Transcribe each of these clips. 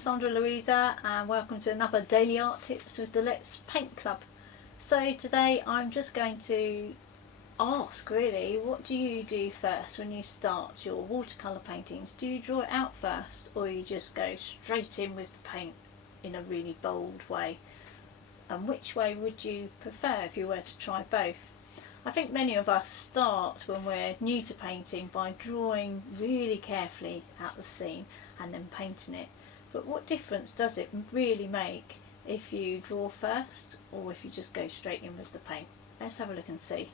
Sandra Louisa and welcome to another Daily Art Tips with the Let's Paint Club. So today I'm just going to ask really, what do you do first when you start your watercolour paintings? Do you draw it out first or you just go straight in with the paint in a really bold way? And which way would you prefer if you were to try both? I think many of us start when we're new to painting by drawing really carefully out the scene and then painting it. But what difference does it really make if you draw first or if you just go straight in with the paint? Let's have a look and see.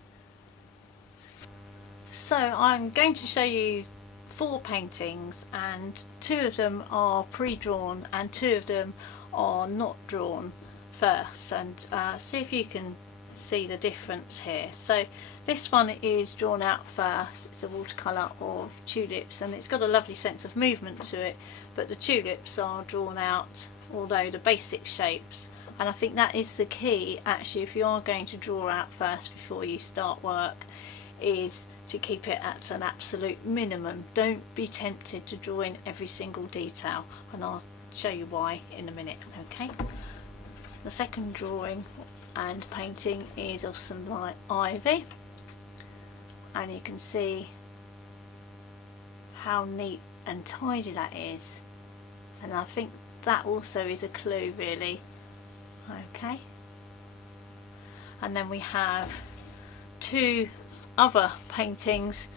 So I'm going to show you 4 paintings, and 2 of them are pre-drawn and 2 of them are not drawn first, and see if you can see the difference here. So this one is drawn out first. It's a watercolour of tulips and it's got a lovely sense of movement to it, but the tulips are drawn out, although the basic shapes, and I think that is the key actually if you are going to draw out first before you start work, is to keep it at an absolute minimum. Don't be tempted to draw in every single detail, and I'll show you why in a minute. Okay, the second drawing and painting is of some light ivy, and you can see how neat and tidy that is, and I think that also is a clue really. Okay, and then we have 2 other paintings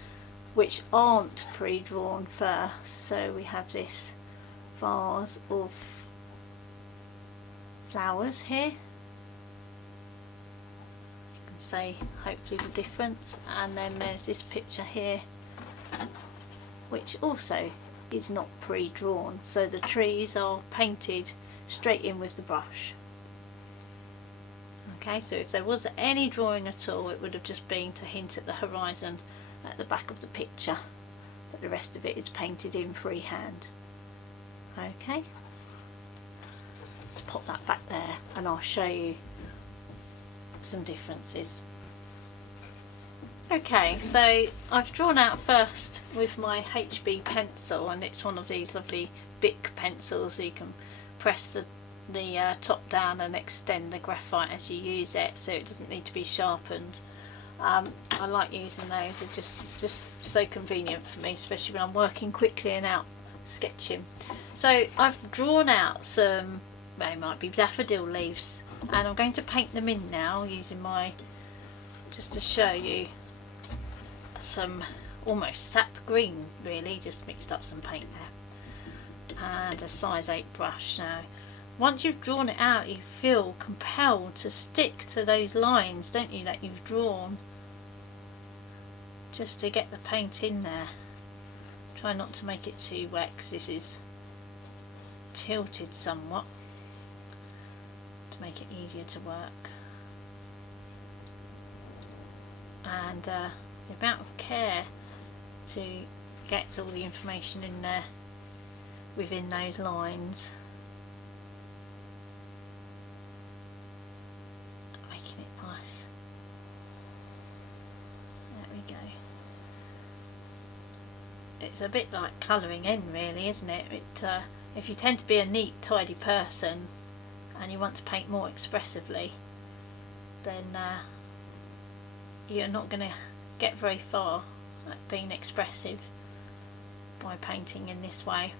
which aren't pre-drawn first. So we have this vase of flowers here, say hopefully the difference, and then there's this picture here which also is not pre-drawn, so the trees are painted straight in with the brush. Okay, so if there was any drawing at all, it would have just been to hint at the horizon at the back of the picture, but the rest of it is painted in freehand. Okay, let's pop that back there and I'll show you some differences. Okay, so I've drawn out first with my HB pencil, and it's one of these lovely Bic pencils, so you can press the top down and extend the graphite as you use it, so it doesn't need to be sharpened. I like using those, they're just so convenient for me, especially when I'm working quickly and out sketching. So I've drawn out some, they might be daffodil leaves, and I'm going to paint them in now using my, just to show you, some almost sap green really, just mixed up some paint there, and a size 8 brush. Now once you've drawn it out, you feel compelled to stick to those lines, don't you, that you've drawn, just to get the paint in there. Try not to make it too wet because this is tilted somewhat, make it easier to work. And the amount of care to get all the information in there within those lines, making it nice. There we go. It's a bit like colouring in really, isn't it? If you tend to be a neat, tidy person and you want to paint more expressively, then you're not going to get very far at being expressive by painting in this way.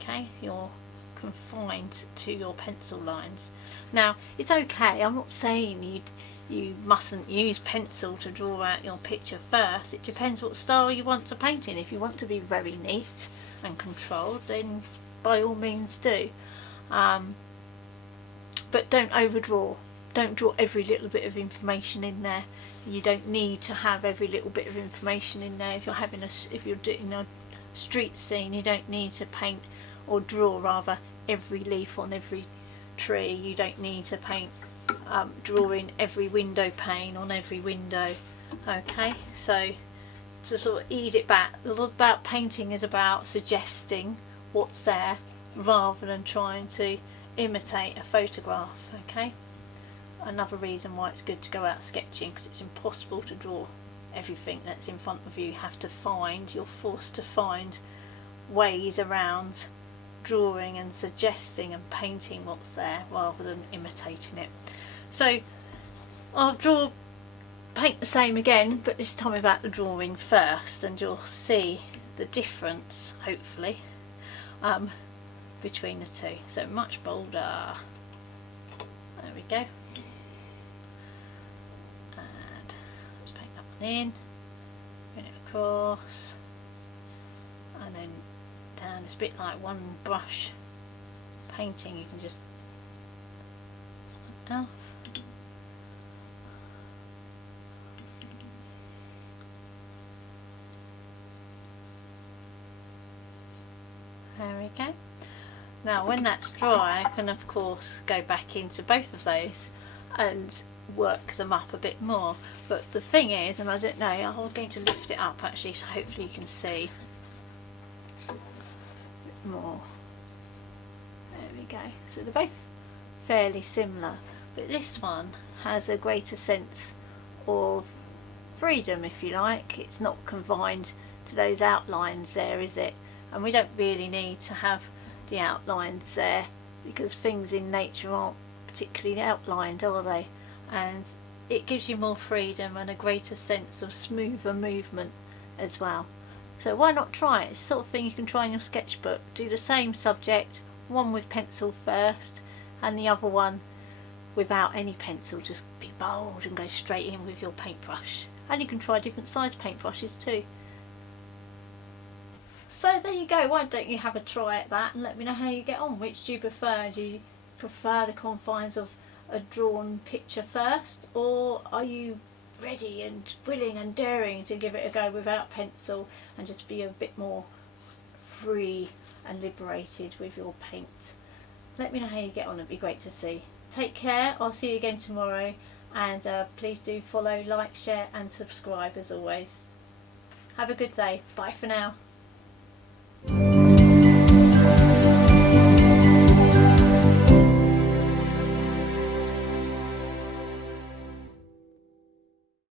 Okay, you're confined to your pencil lines. Now it's okay, I'm not saying you mustn't use pencil to draw out your picture first. It depends what style you want to paint in. If you want to be very neat and controlled, then by all means do. But don't overdraw. Don't draw every little bit of information in there. You don't need to have every little bit of information in there. If you're doing a street scene, you don't need to paint or draw rather every leaf on every tree. You don't need to paint drawing every window pane on every window. Okay, so to sort of ease it back, a lot about painting is about suggesting what's there rather than trying to imitate a photograph. Okay, another reason why it's good to go out sketching, because it's impossible to draw everything that's in front of you. You have to find, you're forced to find ways around drawing and suggesting and painting what's there rather than imitating it. So I'll paint the same again, but this time without the drawing first, and you'll see the difference, hopefully, between the two. So much bolder. There we go. And let's paint that one in, bring it across, and then down. It's a bit like one brush painting. You can just off. There we go. Now when that's dry, I can of course go back into both of those and work them up a bit more. But the thing is, and I don't know, I'm going to lift it up actually, so hopefully you can see a bit more. There we go. So they're both fairly similar, but this one has a greater sense of freedom, if you like. It's not confined to those outlines there, is it? And we don't really need to have the outlines there, because things in nature aren't particularly outlined, are they? And it gives you more freedom and a greater sense of smoother movement as well. So why not try it? It's the sort of thing you can try in your sketchbook. Do the same subject, one with pencil first and the other one without any pencil. Just be bold and go straight in with your paintbrush. And you can try different size paintbrushes too. So there you go. Why don't you have a try at that and let me know how you get on? Which do you prefer? Do you prefer the confines of a drawn picture first, or are you ready and willing and daring to give it a go without pencil and just be a bit more free and liberated with your paint? Let me know how you get on. It'd be great to see. Take care. I'll see you again tomorrow, and please do follow, like, share and subscribe as always. Have a good day. Bye for now.